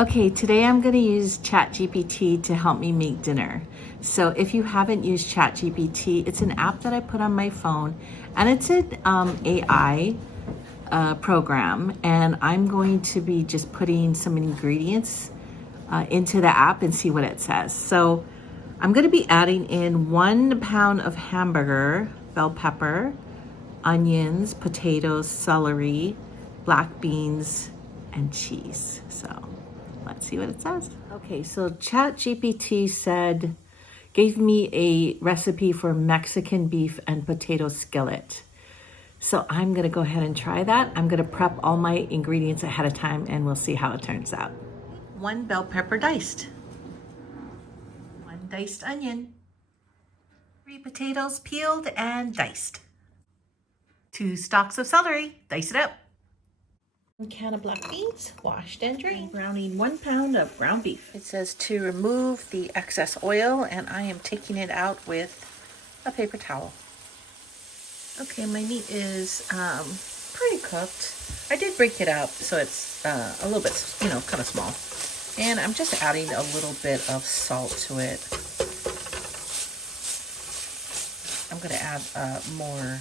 Okay, today I'm going to use Chat GPT to help me make dinner. So if you haven't used Chat GPT, it's an app that I put on my phone, and it's an AI program, and I'm going to be just putting some ingredients into the app and see what it says. So I'm going to be adding in 1 pound of hamburger, bell pepper, onions, potatoes, celery, black beans, and cheese. So let's see what it says. Okay, so Chat GPT gave me a recipe for Mexican beef and potato skillet. So I'm gonna go ahead and try that. I'm gonna prep all my ingredients ahead of time and we'll see how it turns out. 1 bell pepper diced, 1 diced onion, 3 potatoes peeled and diced, 2 stalks of celery, dice it up. 1 can of black beans, washed and drained. Browning 1 pound of ground beef. It says to remove the excess oil, and I am taking it out with a paper towel. Okay, my meat is pretty cooked. I did break it up so it's a little bit, kind of small. And I'm just adding a little bit of salt to it. I'm going to add more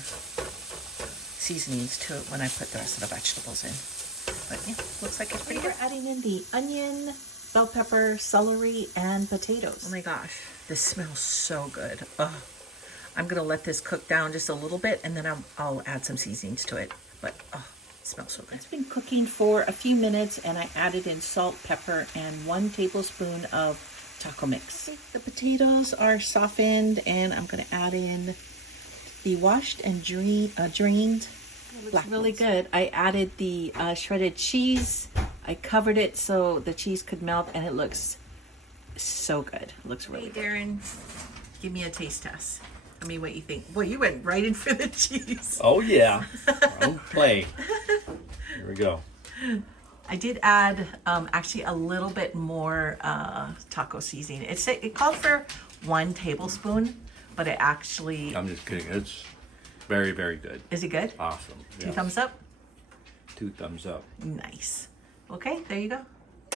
seasonings to it when I put the rest of the vegetables in. But yeah, looks like it's pretty good. We're adding in the onion, bell pepper, celery, and potatoes. Oh my gosh, this smells so good. Ugh. I'm gonna let this cook down just a little bit, and then I'll add some seasonings to it. But it smells so good. It's been cooking for a few minutes, and I added in salt, pepper, and 1 tablespoon of taco mix. The potatoes are softened, and I'm gonna add in the washed and drained black really beans. Good. I added the shredded cheese. I covered it so the cheese could melt, and it looks so good. It looks really good. Darren, give me a taste test. I mean, what you think? Boy, you went right in for the cheese. Oh yeah, don't play. Here we go. I did add actually a little bit more taco seasoning. It called for 1 tablespoon, but it actually. I'm just kidding. It's very, very good. Is it good? Awesome. 2 thumbs up? 2 thumbs up. Nice. Okay, there you go.